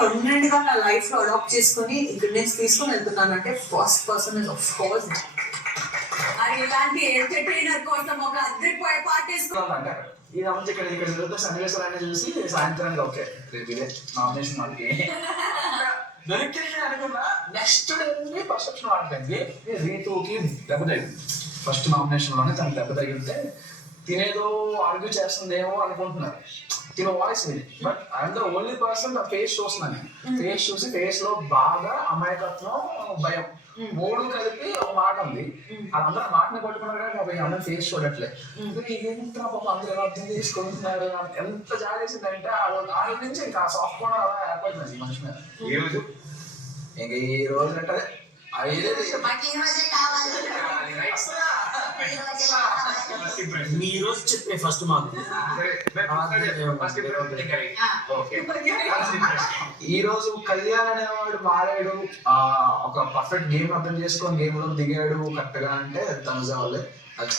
Permanent గా నా life లో అడాప్ట్ చేసుకుని ఇక్కడ నుంచి తీసుకుని వెళ్తున్నానంటే first person is of course. మరి ఇలాంటి ఎంటర్టైనర్ కోసం ఒక అద్దరిపోయే పార్టీస్ ఈ నమ్మకం ఇక్కడ ఇక్కడ దొరికితే సన్నివేశాలన్నీ చూసి సాయంత్రానికి ఓకే రేపు ఇదే నామినేషన్ వాళ్ళకి దొరికింది అనుకున్నా నెక్స్ట్ డే పర్సెప్షన్ వాడిపోయింది. రీతుకి దెబ్బ తగ్గింది ఫస్ట్ నామినేషన్ లోనే తనకు దెబ్బ తగిలితే తినేదో ఆర్గ్యూ చేస్తుందేమో అనుకుంటున్నారు. తిన వాయిస్ విని but I'm the only person the face చూస్తున్నాను. ఫేస్ చూసి ఫేస్ లో బాగా అమాయకత్వం, భయం మూడు కలిపి ఒక మాట ఉంది. వాళ్ళందరూ మాటని పట్టుకున్నారు కానీ పాప అందరూ ఫేస్ చూడట్లే. ఎంత పాప అందరూ ఎలా అర్థం చేసుకుంటున్నారు, ఎంత జాగేసిందంటే ఆ రోజు నుంచి ఇంకా సాఫ్ట్ కూడా అలా ఏర్పడుతుంది ఈ మనిషి మీద. ఇంకా ఈ రోజు అంటే ఈ రోజు చెప్పే ఫస్ట్ మాకు ఈ రోజు కళ్యాణ్ అనేవాడు మారాడు, ఒక పర్ఫెక్ట్ గేమ్ అర్థం చేసుకొని గేమ్ లో దిగాడు కరెక్ట్ గా అంటే తనుజా వాళ్ళే. అది